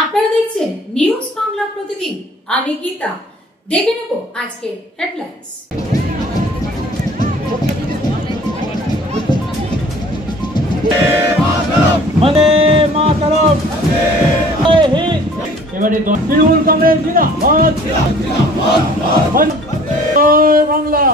আপনারা দেখছেন নিউজ বাংলা প্রতিদিন। আমি গীতা। দেখে নেব আজকের হেডলাইন্স। বন্দে মাতরম, জয় হিন্দ। এবারে তৃণমূল কংগ্রেস জিন্দাবাদ, জয় বাংলা।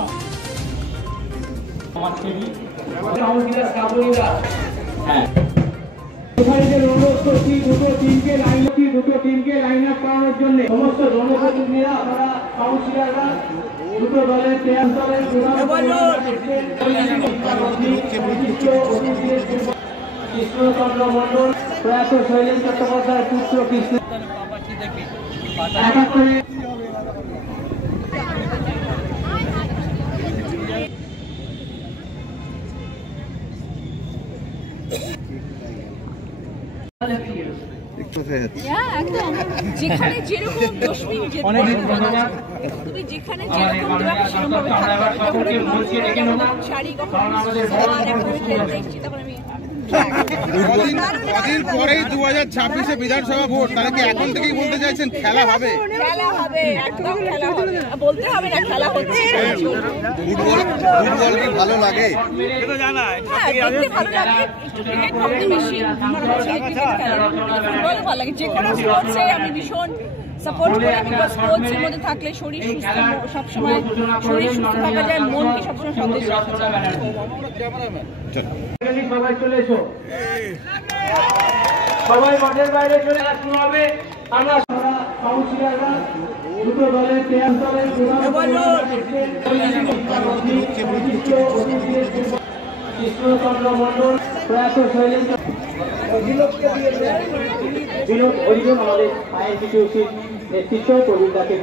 দুটো টিমকে লাইন আপ করানোর জন্য সমস্ত জনপ্রতিনিধিরা, আপনারা কাউন্সিলররা দুটো দলের কৃষ্ণচন্দ্র মন্ডল, প্রয়াত শৈলেন চট্টোপাধ্যায়ের পুত্র কৃষ্ণ যেখানে যেরকম দশমিন তুমি যেখানে যেরকম দেওয়া সেরকম শাড়ি কদিন পরেই 2026-এ বিধানসভা ভোট, তাহলে কি এখন থেকেই বলতে চাইছেন খেলা হবে? খেলা হবে, একদম খেলা হবে, বলতে হবে না, খেলা হচ্ছে। ফুটবল কি ভালো লাগে? হ্যাঁ, দেখতে ভালো লাগে, একটু ক্রিকেট ভাবতে বেশি ফুটবল ভালো লাগে। যে কোনো স্পোর্টসে আমি ভীষণ সাপোর্ট করি, বিকজ স্পোর্টসের মধ্যে থাকলে শরীর সুস্থ, সবসময় শরীর সুস্থ থাকা যায়, মনকে সবসময় সতেজ রাখা যায়। সবাই চলে এসো, সবাই মাঠের বাইরে চলে আসতে হবে। আমরা কাউন্সিলররা দুটো দলের কৃষ্ণচন্দ্র মন্ডল, প্রয়াত শৈলেন বিনোদ হরিজন আমাদের আইএনটিটিউসির নেতৃত্ব প্রবীণ দাকে